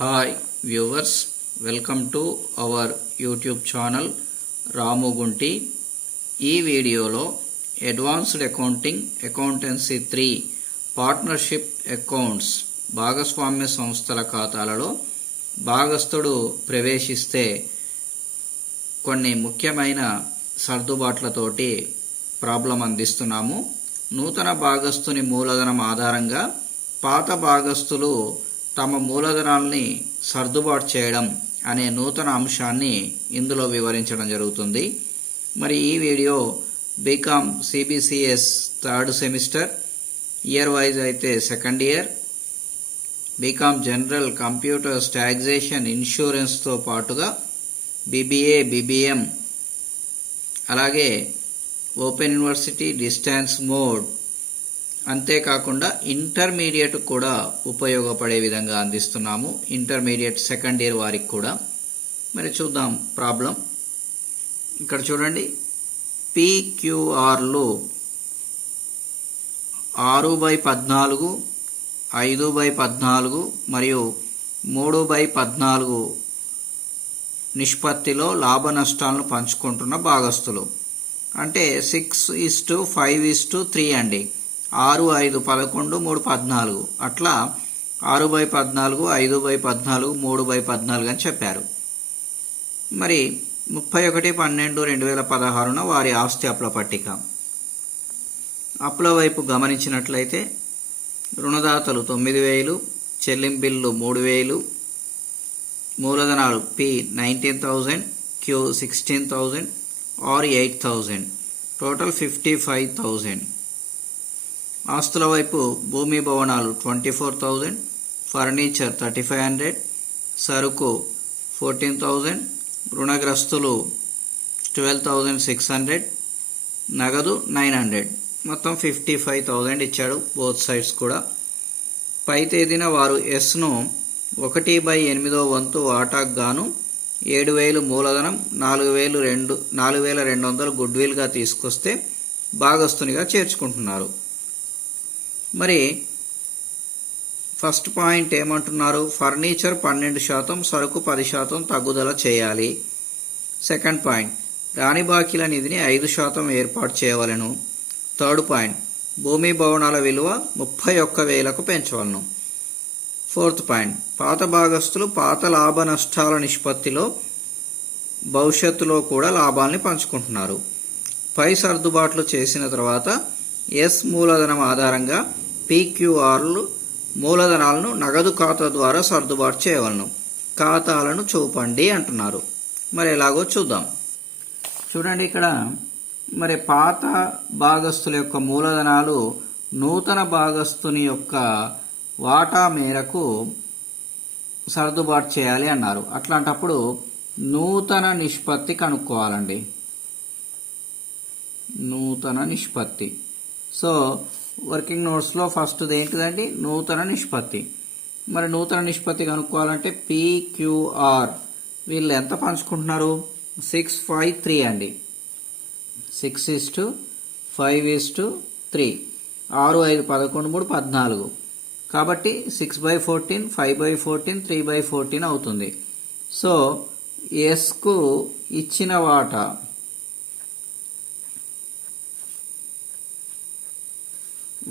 Hi viewers, welcome to our YouTube channel Ramu Gunti. ఈ వీడియోలో advanced accountancy 3 partnership accounts భాగస్వామ్య సంస్థల ఖాతాలలో భాగస్థుడు ప్రవేశిస్తే కొన్ని ముఖ్యమైన సర్దుబాట్లతోటి ప్రాబ్లం అందిస్తున్నాము. నూతన భాగస్థుని మూలధనం ఆధారంగా పాత భాగస్థులు తమ మూలధనాల్ని సర్దుబాటు చేయడం అనే నూతన అంశాన్ని ఇందులో వివరించడం జరుగుతుంది. మరి ఈ video BCom CBCS third semester, year wise అయితే second year, BCom general computers taxation ఇన్సూరెన్స్తో పాటుగా బీబీఏ, బీబీఎం, అలాగే ఓపెన్ యూనివర్సిటీ, డిస్టెన్స్ మోడ్, అంతేకాకుండా ఇంటర్మీడియట్ కూడా ఉపయోగపడే విధంగా అందిస్తున్నాము. ఇంటర్మీడియట్ సెకండ్ ఇయర్ వారికి కూడా. మరి చూద్దాం ప్రాబ్లం. ఇక్కడ చూడండి, PQRలు 6/14, 5/14 మరియు 3/14 నిష్పత్తిలో లాభ నష్టాలను పంచుకుంటున్న భాగస్థులు. అంటే 6:5:3 అండి. 6, 5, 11, 3, 14 అట్లా 6/14, 5/14, 3/14 అని చెప్పారు. మరి 31/12/2016 వారి ఆస్తి అప్పుల పట్టిక. అప్పుల వైపు గమనించినట్లయితే రుణదాతలు 9,000, చెల్లింపులు 3,000, మూలధనాలు P 19,000, Q 16,000 or 8,000, టోటల్ 55,000. ఆస్తుల వైపు భూమి భవనాలు 24,000, ఫర్నిచర్ 3,500, సరుకు 14,000, రుణగ్రస్తులు 12,600, నగదు 900, మొత్తం 55,000 ఇచ్చాడు బోత్ సైడ్స్ కూడా. పై తేదీన వారు ఎస్ను 1/8వ వంతు వాటాకు గాను 7,000 మూలధనం, 4,200 గుడ్విల్గా తీసుకొస్తే భాగస్తునిగా చేర్చుకుంటున్నారు. మరి ఫస్ట్ పాయింట్ ఏమంటున్నారు? ఫర్నిచర్ 12%, సరుకు 10% తగ్గుదల చేయాలి. సెకండ్ పాయింట్, రాణి బాకీల నిధిని 5% ఏర్పాటు చేయవలెను. థర్డ్ పాయింట్, భూమి భవనాల విలువ 31,000కు పెంచవలను. ఫోర్త్ పాయింట్, పాత భాగస్తులు పాత లాభ నష్టాల నిష్పత్తిలో భవిష్యత్తులో కూడా లాభాల్ని పంచుకుంటున్నారు. పై సర్దుబాట్లు చేసిన తర్వాత ఎస్ మూలధనం ఆధారంగా PQRలు మూలధనాలను నగదు ఖాతా ద్వారా సర్దుబాటు చేయవలను. ఖాతాలను చూపండి అంటున్నారు. మరి ఎలాగో చూద్దాం. చూడండి, ఇక్కడ మరి పాత భాగస్తుల యొక్క మూలధనాలు నూతన భాగస్తుని యొక్క వాటా మేరకు సర్దుబాటు చేయాలి అన్నారు. అట్లాంటప్పుడు నూతన నిష్పత్తి కనుక్కోవాలండి. నూతన నిష్పత్తి. సో వర్కింగ్ నోట్స్లో ఫస్ట్ ఏంటిదండి? నూతన నిష్పత్తి. మరి నూతన నిష్పత్తి కనుక్కోవాలంటే PQR వీళ్ళు ఎంత పంచుకుంటున్నారు? 6:5:3 అండి. 6:5:3. 6, 5, 11, 3, 14. కాబట్టి 6/14, 5/14, 3/14 అవుతుంది. సో ఎస్కు ఇచ్చిన వాటా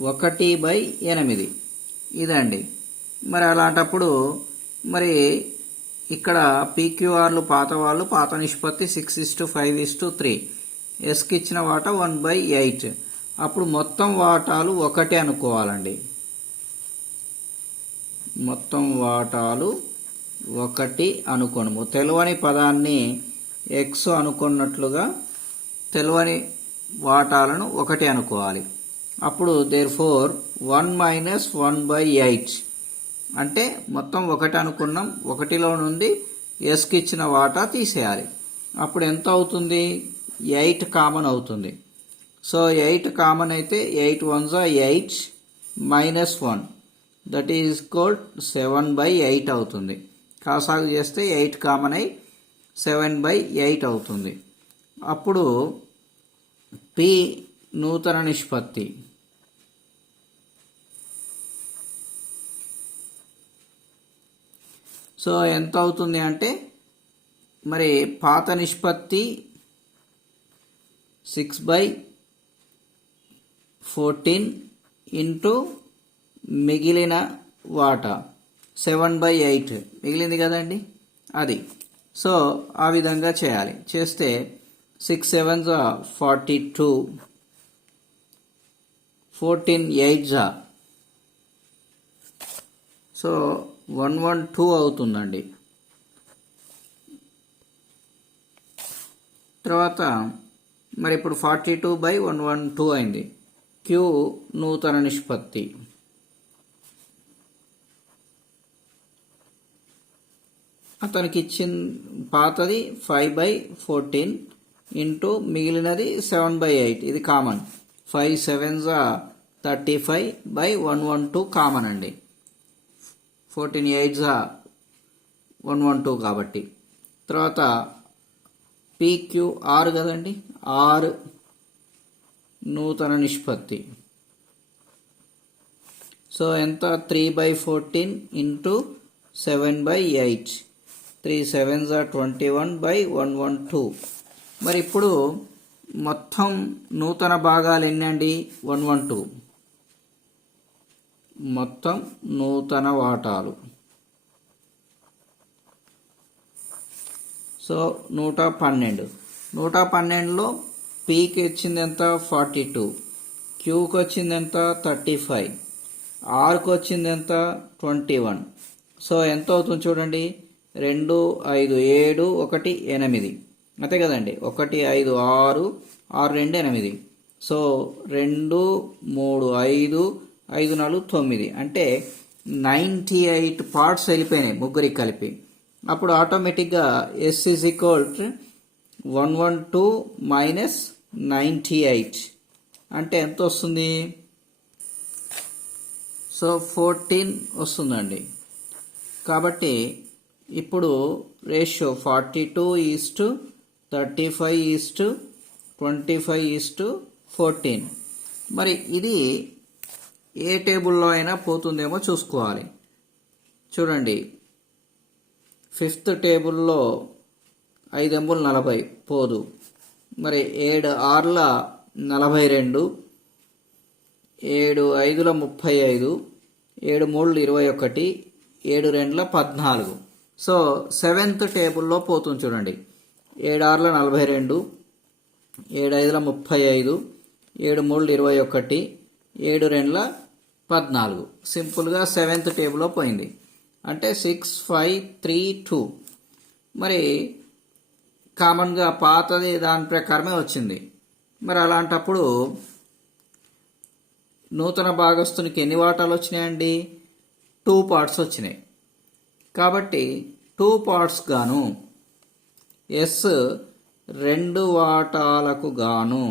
1/8 ఇదండి. మరి అలాంటప్పుడు మరి ఇక్కడ PQRలు పాత వాళ్ళు, పాత నిష్పత్తి 6:5:3, ఎస్కి ఇచ్చిన వాటా 1/8. అప్పుడు మొత్తం వాటాలు 1 అనుకోవాలండి. మొత్తం వాటాలు 1 అనుకోను. తెలవని పదాన్ని ఎక్స్ అనుకున్నట్లుగా తెలవని వాటాలను 1 అనుకోవాలి. అప్పుడు దేర్ఫోర్ 1 - 1/8 అంటే మొత్తం 1 అనుకున్నాం. 1లో నుండి ఎస్కి ఇచ్చిన వాటా తీసేయాలి. అప్పుడు ఎంత అవుతుంది? 8 కామన్ అవుతుంది. సో 8 కామన్ అయితే 8 1s are 8 -1, that is equal 7/8 అవుతుంది. కాసాగు చేస్తే 8 కామన్ అయి 7/8 అవుతుంది. అప్పుడు P నూతన నిష్పత్తి. సో ఎంత అవుతుంది అంటే మరి పాత నిష్పత్తి 6/14 ఇంటూ మిగిలిన వాటా 7/8 మిగిలింది కదండి అది. సో ఆ విధంగా చేయాలి. చేస్తే 6 7s 42, 14 8s సో 112 అవుతుందండి. తర్వాత మరి ఇప్పుడు 42/112 అయింది. క్యూ నూతన నిష్పత్తి. అతనికి ఇచ్చిన పాతది 5/14 ఇంటూ మిగిలినది 7/8. ఇది కామన్. 5 7s 35/112 కామన్ అండి. 14 8s 112 కాబట్టి. తర్వాత PQR కదండి, ఆర్ నూతన నిష్పత్తి. సో ఎంత 3/14 ఇంటూ 7/8. 3 7s 21/112. మరి ఇప్పుడు మొత్తం నూతన భాగాలు ఎన్ని అండి? 112. మొత్తం నూతన వాటాలు. సో 112. 112లో పీకి వచ్చింది ఎంత? 42. క్యూకి వచ్చింది ఎంత? 35. ఆర్కి వచ్చింది ఎంత? 21. సో ఎంత అవుతుంది చూడండి. 2 5 7 1 8 అంతే కదండి. 1 5 6 6 2 8. సో 2 3 5 5 4 9 అంటే 98 పార్ట్స్ వెళ్ళిపోయినాయి ముగ్గురికి కలిపి. అప్పుడు ఆటోమేటిక్గా S is equal to 112 minus 98 అంటే ఎంత వస్తుంది? సో 14 వస్తుందండి. కాబట్టి ఇప్పుడు రేషియో 42:35:25:14. మరి ఇది ఏ టేబుల్లో అయినా పోతుందేమో చూసుకోవాలి. చూడండి, 5th టేబుల్లో 5 ఎంబులు 40 పోదు. మరి 7 6ల 42, 7 5ల 35, 7 3ల 21, 7 2ల 14. సో 7th టేబుల్లో పోతుంది చూడండి. 7 6ల 42, 7 5ల 35, 7 3ల 21, 7 2ల 14. సింపుల్గా 7th టేబుల్లో పోయింది. అంటే 6 5 3 2. మరి కామన్గా పాతది దాని ప్రకారమే వచ్చింది. మరి అలాంటప్పుడు నూతన భాగస్తునికి ఎన్ని వాటాలు వచ్చినాయండి? 2 పార్ట్స్ వచ్చినాయి. కాబట్టి 2 పార్ట్స్ గాను ఎస్ 2 వాటాలకు గాను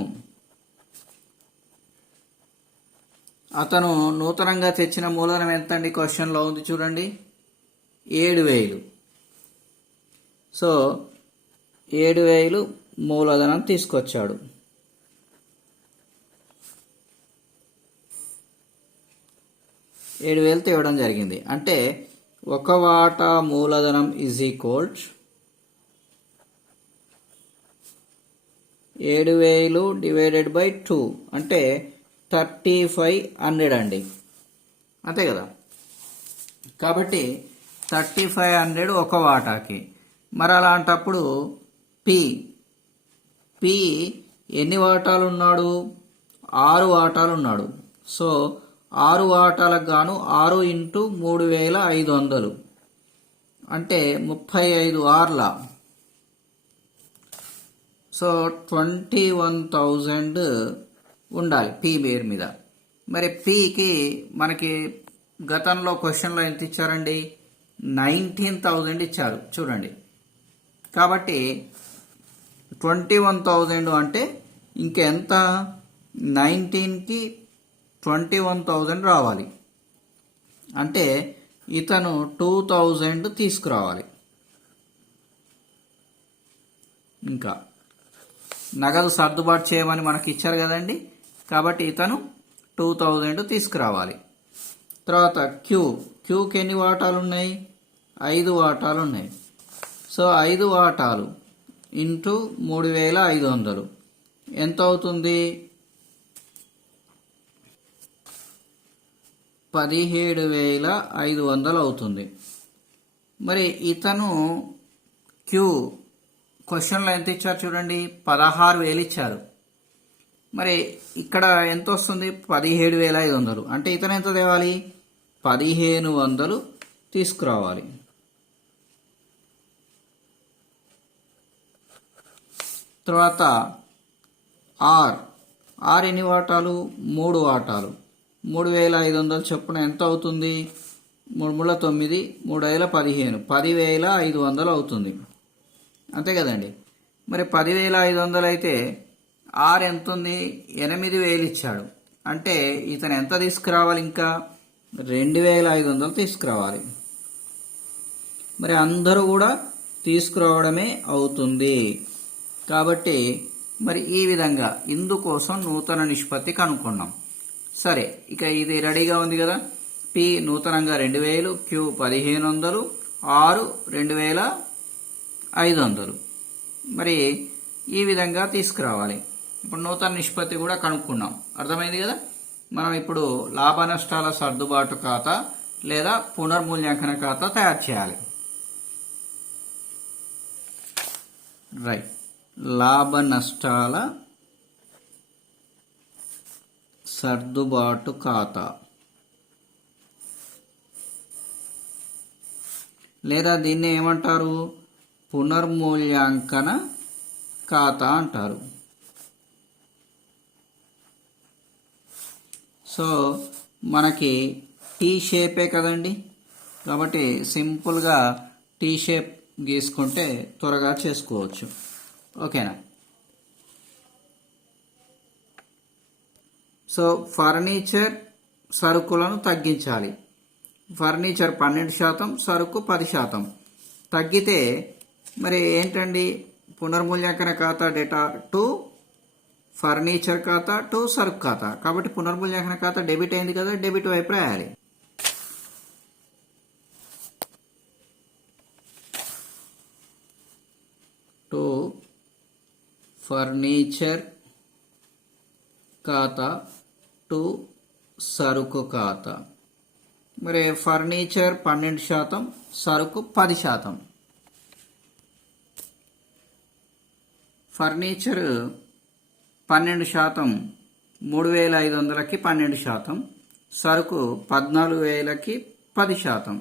అతను నూతనంగా తెచ్చిన మూలధనం ఎంతండి? క్వశ్చన్లో ఉంది చూడండి, 7,000. సో 7,000 మూలధనం తీసుకొచ్చాడు. తేవడం జరిగింది. అంటే 1 వాటా మూలధనం ఈజ్ ఈక్వల్ 7,000 డివైడెడ్ బై 2 అంటే 3500 అండి. అంతే కదా. కాబట్టి 3500 1 వాటాకి. మరి అలాంటప్పుడు పి ఎన్ని వాటాలు ఉన్నాడు? 6 వాటాలు ఉన్నాడు. సో 6 వాటాలకు గాను 6 ఇంటూ 3,500 అంటే 35 6ల. సో 21,000 ఉండాలి పి పేరు మీద. మరి పికి మనకి గతంలో క్వశ్చన్లో ఎంత ఇచ్చారండి? 19,000 ఇచ్చారు చూడండి. కాబట్టి 21,000 అంటే ఇంకెంత? 19కి 21,000 రావాలి. అంటే ఇతను 2,000 తీసుకురావాలి. ఇంకా నగదు సర్దుబాటు చేయమని మనకి ఇచ్చారు కదండి. కాబట్టి ఇతను 2,000 తీసుకురావాలి. తర్వాత క్యూకి ఎన్ని వాటాలు ఉన్నాయి? 5 వాటాలు ఉన్నాయి. సో 5 వాటాలు ఇంటూ 3500 ఎంత అవుతుంది? 17,500 అవుతుంది. మరి ఇతను క్యూ క్వశ్చన్లో ఎంత ఇచ్చారు చూడండి, 16,000 ఇచ్చారు. మరి ఇక్కడ ఎంత వస్తుంది? 17,500. అంటే ఇతను ఎంత తేవాలి? 1,500 తీసుకురావాలి. తర్వాత ఆర్ ఎన్ని వాటాలు? 3 వాటాలు. 3,500 చొప్పున ఎంత అవుతుంది? 3 9, 3 15, 10,500 అవుతుంది. అంతే కదండి. మరి 10,500 అయితే ఆర్ ఎంత ఉంది? 8,000 ఇచ్చాడు. అంటే ఇతను ఎంత తీసుకురావాలి? ఇంకా 2,500 తీసుకురావాలి. మరి అందరూ కూడా తీసుకురావడమే అవుతుంది. కాబట్టి మరి ఈ విధంగా ఇందుకోసం నూతన నిష్పత్తి కనుక్కున్నాం. సరే, ఇక ఇది రెడీగా ఉంది కదా. పి నూతనంగా 2,000, క్యూ 1,500, ఆరు 2,500. మరి ఈ విధంగా తీసుకురావాలి. ఇప్పుడు నూతన నిష్పత్తి కూడా కనుక్కున్నాం. అర్థమైంది కదా. మనం ఇప్పుడు లాభ నష్టాల సర్దుబాటు ఖాతా లేదా పునర్మూల్యాంకన ఖాతా తయారు చేయాలి. రైట్. లాభ నష్టాల సర్దుబాటు ఖాతా లేదా దీన్ని ఏమంటారు? పునర్మూల్యాంకన ఖాతా అంటారు. సో మనకి టీ షేపే కదండి, కాబట్టి సింపుల్గా టీ షేప్ గీసుకుంటే త్వరగా చేసుకోవచ్చు. ఓకేనా. సో ఫర్నిచర్ సరుకులను తగ్గించాలి. ఫర్నిచర్ 12%, సరుకు 10% తగ్గితే మరి ఏంటండి? పునర్మూల్యాంకన ఖాతా డేటా టు ఫర్నిచర్ ఖాతా టు సరుకు ఖాతా. కాబట్టి పునర్మూల్యాంకన ఖాతా డెబిట్ అయింది కదా, డెబిట్ వైపు రాయాలి. టు ఫర్నిచర్ ఖాతా టు సరుకు ఖాతా. మరి ఫర్నిచర్ 12%, సరుకు 10%. ఫర్నిచర్ 12%, 3,500కి 12%, సరుకు 14,000కి 10%.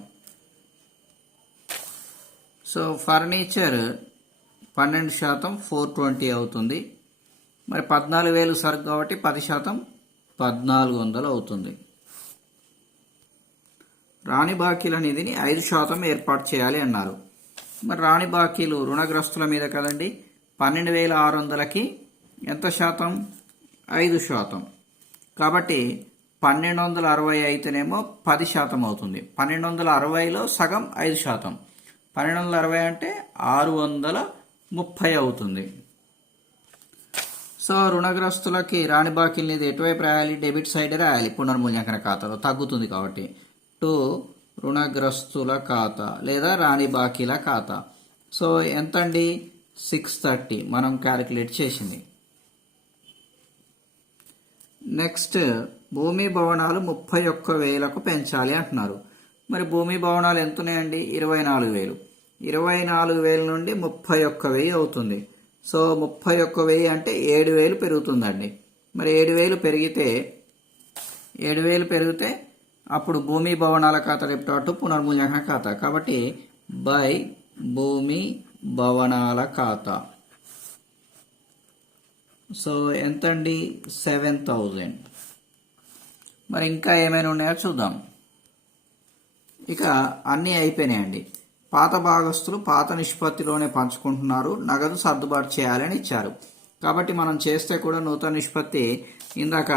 సో ఫర్నిచర్ 12% 420 అవుతుంది. మరి 14,000 సరుకు కాబట్టి 10% 1,400 అవుతుంది. రాణి బాకీల నిధిని 5% ఏర్పాటు చేయాలి అన్నారు. మరి రాణి బాకీలు రుణగ్రస్తుల మీద కదండి. 12,600కి ఎంత శాతం? 5%. కాబట్టి 1,260 అయితేనేమో 10% అవుతుంది. 1,260లో సగం 5%. 1,260 అంటే 630 అవుతుంది. సో రుణగ్రస్తులకి రాణి బాకీల నిధి ఎటువైపు రాయాలి? డెబిట్ సైడ్ రాయాలి. పునర్మూల్యాంకన ఖాతాలో తగ్గుతుంది కాబట్టి టు రుణగ్రస్తుల ఖాతా లేదా రాణి బాకీల ఖాతా. సో ఎంతండి? 630 మనం క్యాలిక్యులేట్ చేసింది. నెక్స్ట్ భూమి భవనాలు 31,000కు పెంచాలి అంటున్నారు. మరి భూమి భవనాలు ఎంత ఉన్నాయండి? 24,000. 24,000 నుండి 31,000 అవుతుంది. సో 31,000 అంటే 7,000 పెరుగుతుందండి. మరి 7,000 పెరిగితే అప్పుడు భూమి భవనాల ఖాతా డెబిట్ పునర్మూల్యాంకన ఖాతా. కాబట్టి బై భూమి భవనాల ఖాతా. సో ఎంతండి? 7,000. మరి ఇంకా ఏమైనా ఉన్నాయో చూద్దాం. ఇక అన్నీ అయిపోయినాయండి. పాత భాగస్తులు పాత నిష్పత్తిలోనే పంచుకుంటున్నారు, నగదు సర్దుబాటు చేయాలని ఇచ్చారు. కాబట్టి మనం చేస్తే కూడా నూతన నిష్పత్తి ఇందాక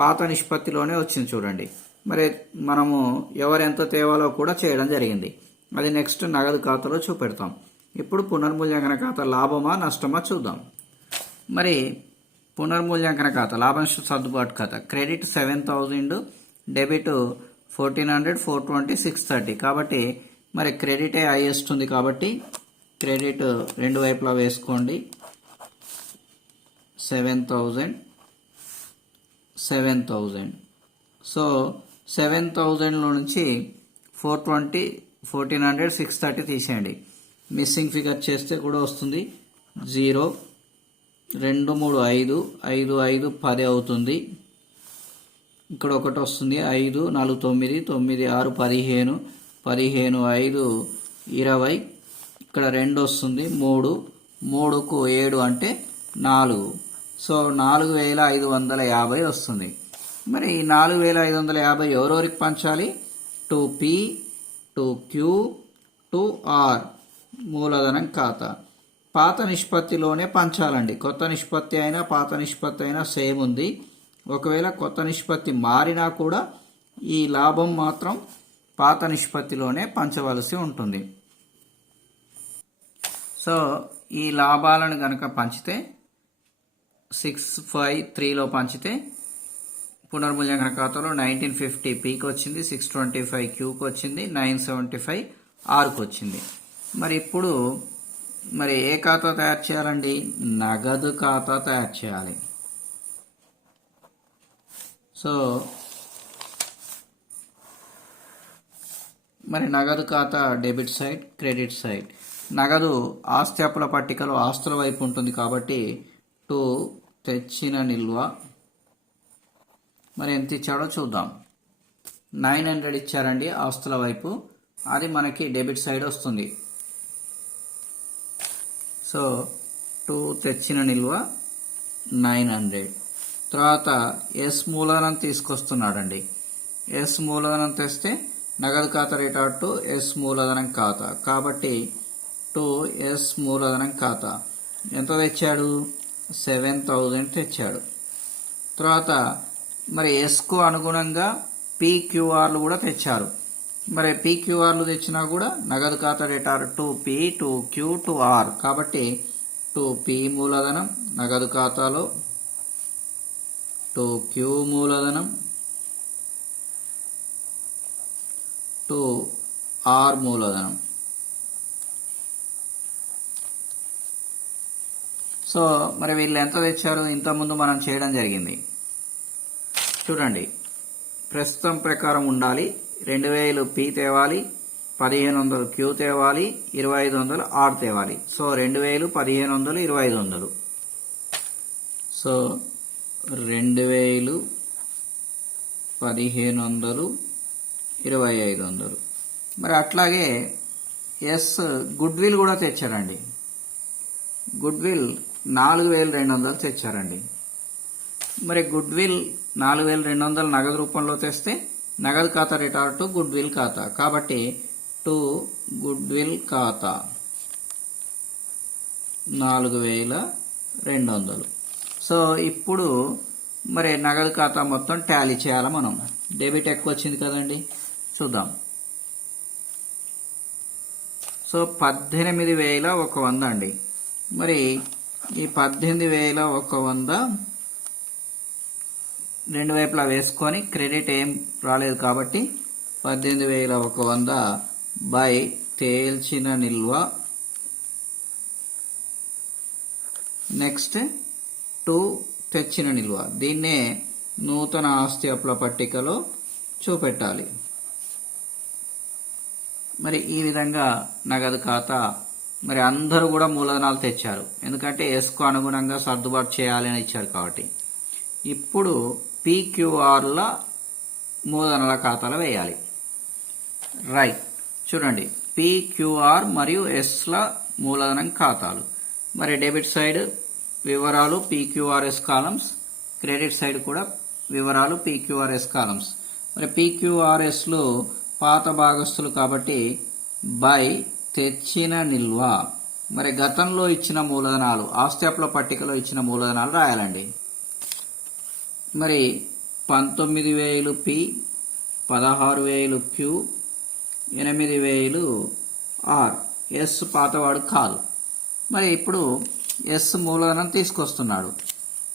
పాత నిష్పత్తిలోనే వచ్చింది చూడండి. మరి మనము ఎవరెంత తేవాలో కూడా చేయడం జరిగింది. అది నెక్స్ట్ నగదు ఖాతాలో చూపెడతాం. ఇప్పుడు పునర్మూల్యాంకన ఖాతా లాభమా నష్టమా చూద్దాం. మరి పునర్మూల్యాంకన ఖాతా లాభం సర్దుబాటు ఖాతా క్రెడిట్ 7,000, డెబిట్ 1,400, 420, 630. కాబట్టి మరి క్రెడిటే హైయెస్ట్ ఉంది కాబట్టి క్రెడిట్ రెండు వైపులా వేసుకోండి. 7,000. సో 7,000లో నుంచి 420, 1,400, 630 తీసేయండి. మిస్సింగ్ ఫిగర్ చేస్తే కూడా వస్తుంది. 0, 2, 3, 5, 5, 5, 10 అవుతుంది. ఇక్కడ ఒకటి వస్తుంది. 5, 4, 9, 9, 6, 15, 15, 5, 20. ఇక్కడ 2 వస్తుంది. 3, 3కు 7 అంటే 4. సో 4,550 వస్తుంది. మరి ఈ 4,550 ఎవరెవరికి పంచాలి? To P, to Q, to R మూలధనం ఖాతా. పాత నిష్పత్తిలోనే పంచాలండి. కొత్త నిష్పత్తి అయినా పాత నిష్పత్తి అయినా సేమ్ ఉంది. ఒకవేళ కొత్త నిష్పత్తి మారినా కూడా ఈ లాభం మాత్రం పాత నిష్పత్తిలోనే పంచవలసి ఉంటుంది. సో ఈ లాభాలను కనుక పంచితే 653లో పంచితే పునర్మూల్యాంకన ఖాతాలో 1950 పీకి వచ్చింది, 625 క్యూకి వచ్చింది, 975 ఆర్కి వచ్చింది. మరి ఇప్పుడు మరి ఏ ఖాతా తయారు చేయాలండి? నగదు ఖాతా తయారు చేయాలి. సో మరి నగదు ఖాతా డెబిట్ సైడ్, క్రెడిట్ సైడ్. నగదు ఆస్తి అప్పుల పట్టికలో ఆస్తుల వైపు ఉంటుంది కాబట్టి టు తెచ్చిన నిల్వ. మరి ఎంత ఇచ్చాడో చూద్దాం. 900 ఇచ్చారండి ఆస్తుల వైపు. అది మనకి డెబిట్ సైడ్ వస్తుంది. సో టు తెచ్చిన నిల్వ 900. తర్వాత ఎస్ మూలధనం తీసుకొస్తున్నాడండి. ఎస్ మూలధనం తెస్తే నగదు ఖాతా రిటార్డ్ టు ఎస్ మూలధనం ఖాతా కాబట్టి టు ఎస్ మూలధనం ఖాతా. ఎంత తెచ్చాడు? 7,000 తెచ్చాడు. తర్వాత మరి ఎస్కు అనుగుణంగా పీక్యూఆర్లు కూడా తెచ్చారు. మరి పీక్యూఆర్లు తెచ్చినా కూడా నగదు ఖాతా retired to P, to Q, to R కాబట్టి టు పి మూలధనం నగదు ఖాతాలో, టు క్యూ మూలధనం, టు ఆర్ మూలధనం. సో మరి వీళ్ళు ఎంత తెచ్చారు? ఇంతకుముందు మనం చేయడం జరిగింది. చూడండి, ప్రస్తుతం ప్రకారం ఉండాలి. 2,000 పి తేవాలి, 1,500 క్యూ తేవాలి, 2,500 ఆర్ తేవాలి. సో 2,000, 1,500, 2,500. సో 2,000, 1,500, 2,500. మరి అట్లాగే ఎస్ గుడ్ విల్ కూడా తెచ్చారండి. Good will 4,200 తెచ్చారండి. మరి గుడ్ విల్ 4,200 నగదు రూపంలో తెస్తే నగదు ఖాతా రిటార్డ్ టు గుడ్ విల్ ఖాతా కాబట్టి టు గుడ్ విల్ ఖాతా 4,200. సో ఇప్పుడు మరి నగదు ఖాతా మొత్తం టాలీ చేయాలి మనం. డెబిట్ ఎక్కువ వచ్చింది కదండి, చూద్దాం. సో 18,100 అండి. మరి ఈ 18,100 రెండు వైపులా వేసుకొని క్రెడిట్ ఏం రాలేదు కాబట్టి 18,100 బై తేల్చిన నిల్వ. నెక్స్ట్ టు తెచ్చిన నిల్వ. దీన్నే నూతన ఆస్తి అప్పుల పట్టికలో చూపెట్టాలి. మరి ఈ విధంగా నగదు ఖాతా. మరి అందరూ కూడా మూలధనాలు తెచ్చారు, ఎందుకంటే ఎస్కు అనుగుణంగా సర్దుబాటు చేయాలి అని ఇచ్చారు కాబట్టి. ఇప్పుడు పీక్యూఆర్ల మూలధనాల ఖాతాలో వేయాలి. రైట్, చూడండి, పీక్యూఆర్ మరియు ఎస్ల మూలధనం ఖాతాలు. మరి డెబిట్ సైడ్ వివరాలు పీక్యూఆర్ఎస్ కాలమ్స్, క్రెడిట్ సైడ్ కూడా వివరాలు పీక్యూఆర్ఎస్ కాలమ్స్. మరి పీక్యూఆర్ఎస్లు పాత భాగస్తులు కాబట్టి బై తెచ్చిన నిల్వ. మరి గతంలో ఇచ్చిన మూలధనాలు ఆస్తి అప్పుల పట్టికలో ఇచ్చిన మూలధనాలు రాయాలండి. మరి 19,000 పి, 16,000 క్యూ, 8,000 ఆర్. ఎస్ పాతవాడు కాదు. మరి ఇప్పుడు ఎస్ మూలధనం తీసుకొస్తున్నాడు.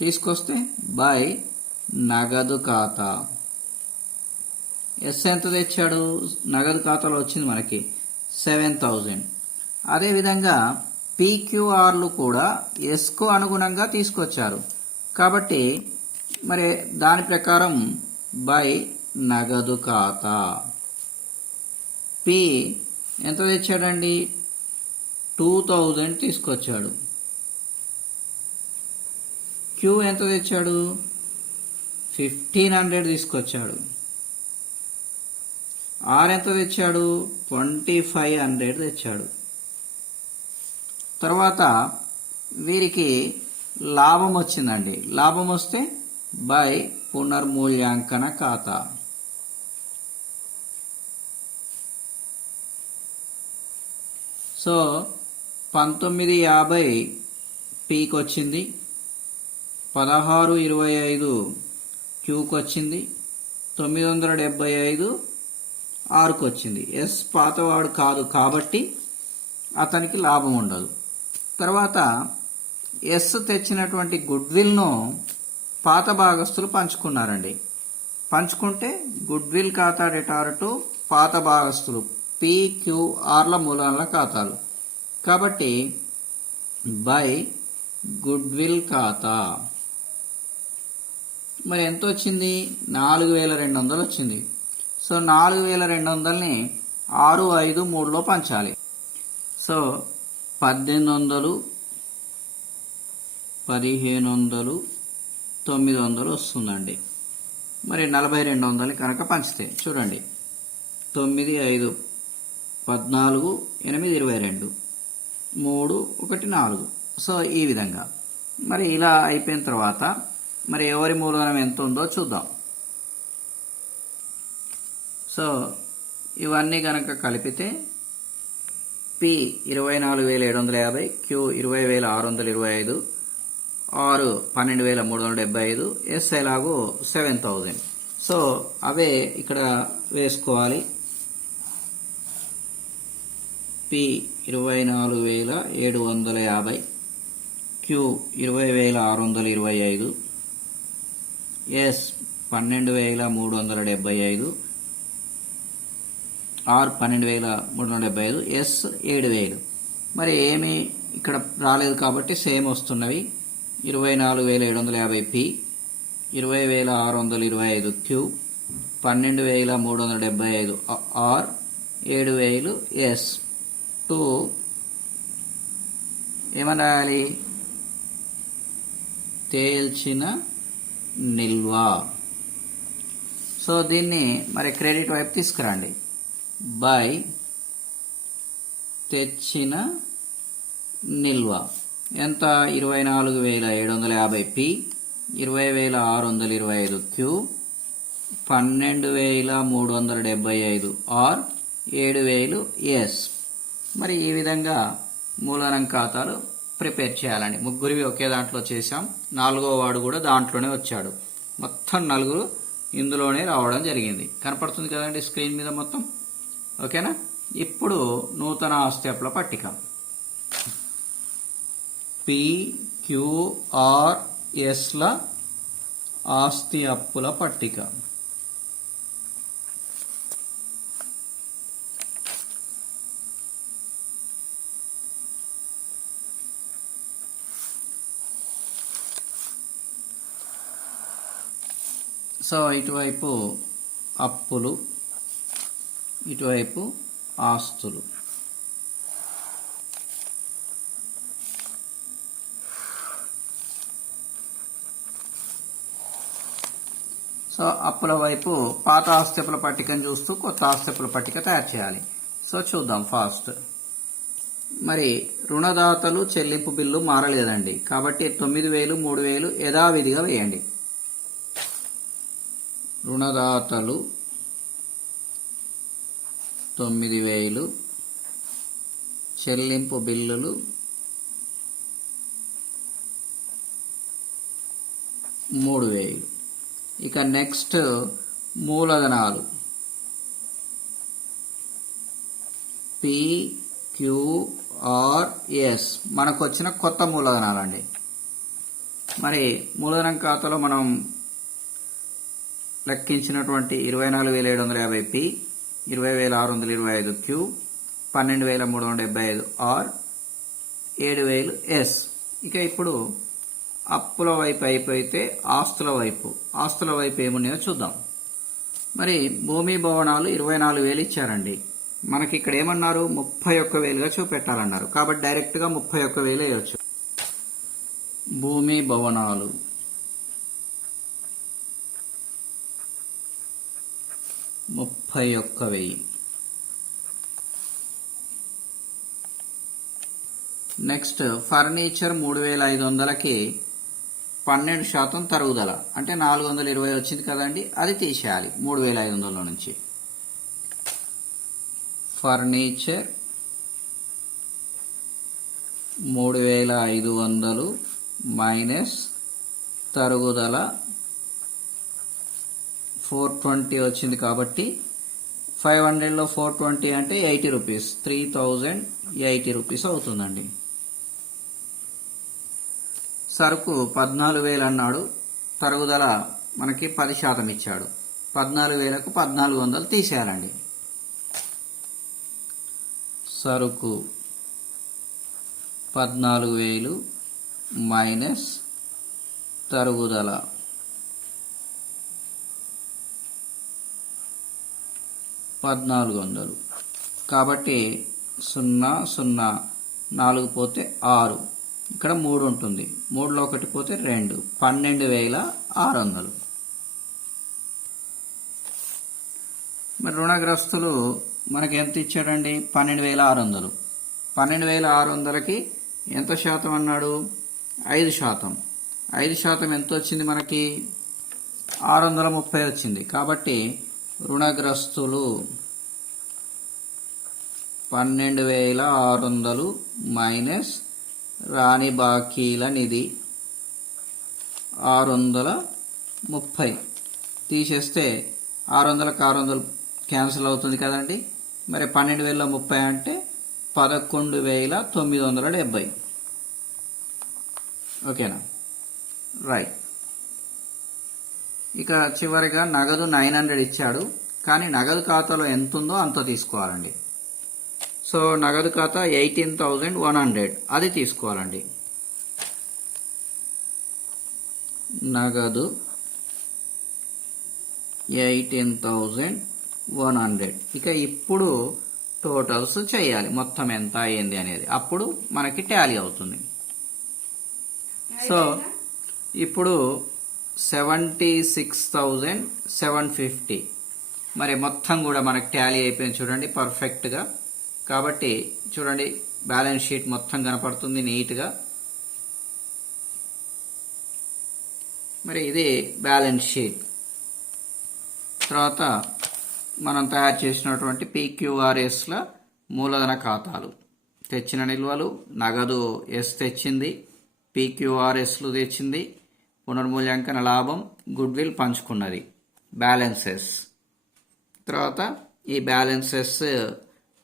తీసుకొస్తే బై నగదు ఖాతా. ఎస్ ఎంత తెచ్చాడు? నగదు ఖాతాలో వచ్చింది మనకి 7000. అదేవిధంగా పీక్యూఆర్లు కూడా ఎస్కు అనుగుణంగా తీసుకొచ్చారు. కాబట్టి మరి దాని ప్రకారం బై నగదు ఖాతా పి ఎంత తెచ్చాడండి? 2000 తీసుకొచ్చాడు. క్యూ ఎంత తెచ్చాడు? 1500 తీసుకొచ్చాడు. ఆర్ ఎంత తెచ్చాడు? 2500 తెచ్చాడు. తర్వాత వీరికి లాభం వచ్చిందండి. లాభం వస్తే బై పునర్మూల్యాంకన ఖాతా. సో 1950 పీకి వచ్చింది, 1625 క్యూకి వచ్చింది, 975 ఆర్కు వచ్చింది. ఎస్ పాతవాడు కాదు కాబట్టి అతనికి లాభం ఉండదు. తర్వాత ఎస్ తెచ్చినటువంటి గుడ్విల్ను పాత భాగస్తులు పంచుకున్నారండి. పంచుకుంటే గుడ్విల్ ఖాతా డెటార్ టు పాత భాగస్తులు పీక్యూఆర్ల మూలధనాల ఖాతాలు. కాబట్టి బై గుడ్విల్ ఖాతా మరి ఎంత వచ్చింది? 4200 వచ్చింది. సో 4200ని 6, 5, 3లో పంచాలి. సో 1800, 1500, 900 వస్తుందండి. మరి 4200 కనుక పంచితే చూడండి, 9, 5, 14, 8, 22, 3, 1, 4. సో ఈ విధంగా మరి ఇలా అయిపోయిన తర్వాత మరి ఎవరి మూలధనం ఎంత ఉందో చూద్దాం. సో ఇవన్నీ కనుక కలిపితే పి 24,750, క్యూ 20,625, ఆర్ 12,375, ఎస్ ఎలాగో 7000. సో అవే ఇక్కడ వేసుకోవాలి. P 24,750, Q 20,625, S 12,375, R 12,375, S 7,000. మరి ఏమి ఇక్కడ రాలేదు కాబట్టి సేమ్ వస్తున్నవి. 24,750 పి, 20,625 క్యూ, 12,375 ఆర్, 7,000 ఎస్. టు ఏమని రాయాలి? తేల్చిన నిల్వ. సో దీన్ని మరి క్రెడిట్ వైపు తీసుకురండి. బై తెచ్చిన నిల్వ ఎంత? 24,750 పి, 20,625 క్యూ, 12,375 ఆర్, 7,000 ఎస్. మరి ఈ విధంగా మూలధనం ఖాతాలు ప్రిపేర్ చేయాలండి. ముగ్గురివి ఒకే దాంట్లో చేశాం. 4వ వాడు కూడా దాంట్లోనే వచ్చాడు. మొత్తం 4 ఇందులోనే రావడం జరిగింది. కనపడుతుంది కదండి స్క్రీన్ మీద మొత్తం. ఓకేనా? ఇప్పుడు నూతన ఆస్తి అప్పుల పట్టిక. PQRSల ఆస్తి అప్పుల పట్టిక. సో ఇటువైపు అప్పులు, ఇటువైపు ఆస్తులు. సో అప్పుల వైపు పాత ఆస్తి అప్పుల పట్టికను చూస్తూ కొత్త ఆస్తి అప్పుల పట్టిక తయారు చేయాలి. సో చూద్దాం ఫాస్ట్. మరి రుణదాతలు చెల్లింపు బిల్లు మారలేదండి కాబట్టి 9,000, 3,000 యథావిధిగా వేయండి. రుణదాతలు 9,000, చెల్లింపు బిల్లులు 3,000. ఇక నెక్స్ట్ మూలధనాలు PQRS మనకు వచ్చిన కొత్త మూలధనాలండి. మరి మూలధనం ఖాతాలో మనం లెక్కించినటువంటి 24,750 పి, 20,625 క్యూ, 12,375 ఆర్ 7,000 ఎస్. ఇక ఇప్పుడు అప్పుల వైపు అయిపోతే ఆస్తుల వైపు ఏమున్నాయో చూద్దాం. మరి భూమి భవనాలు 24,000 ఇచ్చారండి. మనకి ఇక్కడ ఏమన్నారు 31,000గా చూపెట్టాలన్నారు. కాబట్టి డైరెక్ట్గా 31,000 వేయవచ్చు. భూమి భవనాలు 31,000. నెక్స్ట్ ఫర్నిచర్ 3,500కి 12% తరుగుదల అంటే 420 వచ్చింది కదండి, అది తీసేయాలి 3,500 నుంచి. ఫర్నిచర్ 3,500 మైనస్ తరుగుదల 420 వచ్చింది కాబట్టి 500లో 420 అంటే 80 రూపీస్, 3,080 రూపీస్ అవుతుందండి. సరుకు 14,000 అన్నాడు, తరుగుదల మనకి 10% ఇచ్చాడు. 14,000కు 1,400 తీసేయాలండి. సరుకు 14,000 మైనస్ తరుగుదల 1,400 కాబట్టి 0 0 4 పోతే 6, ఇక్కడ 3 ఉంటుంది, 3లో 1 పోతే 2, 12,600. మరి రుణగ్రస్తులు మనకి ఎంత ఇచ్చాడండి 12,600. 12,600కి ఎంత శాతం అన్నాడు 5%. 5% ఎంత వచ్చింది మనకి 630 వచ్చింది. కాబట్టి రుణగ్రస్తులు 12,600 మైనస్ రాని బాకీల నిధి 630 తీసేస్తే 600కి 600 క్యాన్సిల్ అవుతుంది కదండి. మరి 12,000లో 30 అంటే 11,970. ఓకేనా, రైట్. ఇక చివరిగా నగదు 900 ఇచ్చాడు, కానీ నగదు ఖాతాలో ఎంత ఉందో అంత తీసుకోవాలండి. సో నగదు ఖాతా 18,100, అది తీసుకోవాలండి. నగదు 18,100. ఇక ఇప్పుడు టోటల్స్ చేయాలి, మొత్తం ఎంత అయ్యింది అనేది, అప్పుడు మనకి టాలీ అవుతుంది. సో ఇప్పుడు 76,750 మరి మొత్తం కూడా మనకి టాలీ అయిపోయింది చూడండి పర్ఫెక్ట్గా. కాబట్టి చూడండి బ్యాలెన్స్ షీట్ మొత్తం కనపడుతుంది నీట్గా. మరి ఇది బ్యాలెన్స్ షీట్. తర్వాత మనం తయారు చేసినటువంటి PQRSల మూలధన ఖాతాలు, తెచ్చిన నిల్వలు, నగదు ఎస్ తెచ్చింది, PQRSలు తెచ్చింది, పునర్మూల్యాంకన లాభం, గుడ్విల్ పంచుకున్నది, బ్యాలెన్సెస్. తర్వాత ఈ బ్యాలెన్సెస్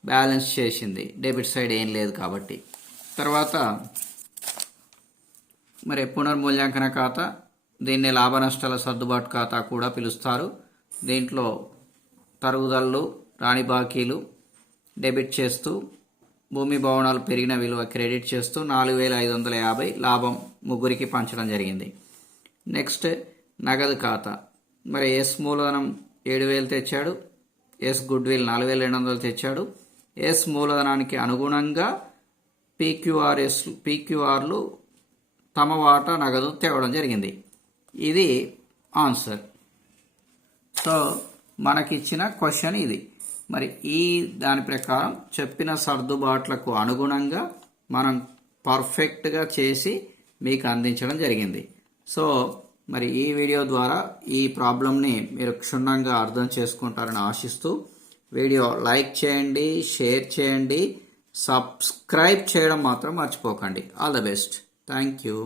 బ్యాలెన్స్ చేసింది, డెబిట్ సైడ్ ఏం లేదు కాబట్టి. తర్వాత మరి పునర్మూల్యాంకన ఖాతా, దీన్ని లాభ నష్టాల సర్దుబాటు ఖాతా కూడా పిలుస్తారు. దీంట్లో తరుగుదలలు, రాని బాకీలు డెబిట్ చేస్తూ, భూమి భవనాలు పెరిగిన విలువ క్రెడిట్ చేస్తూ 4,550 లాభం ముగ్గురికి పంచడం జరిగింది. నెక్స్ట్ నగదు ఖాతా, మరి ఎస్ మూలధనం 7,000 తెచ్చాడు, ఎస్ గుడ్విల్ 4,200 తెచ్చాడు. ఎస్ మూలధనానికి అనుగుణంగా PQRలు తమ వాటా నగదు తేవడం జరిగింది. ఇది ఆన్సర్. సో మనకిచ్చిన క్వశ్చన్ ఇది. మరి ఈ దాని ప్రకారం చెప్పిన సర్దుబాట్లకు అనుగుణంగా మనం పర్ఫెక్ట్గా చేసి మీకు అందించడం జరిగింది. సో మరి ఈ వీడియో ద్వారా ఈ ప్రాబ్లంని మీరు క్షుణ్ణంగా అర్థం చేసుకుంటారని ఆశిస్తూ వీడియో లైక్ చేయండి, షేర్ చేయండి, సబ్స్క్రైబ్ చేయడం మాత్రం మర్చిపోకండి. All the best. Thank you.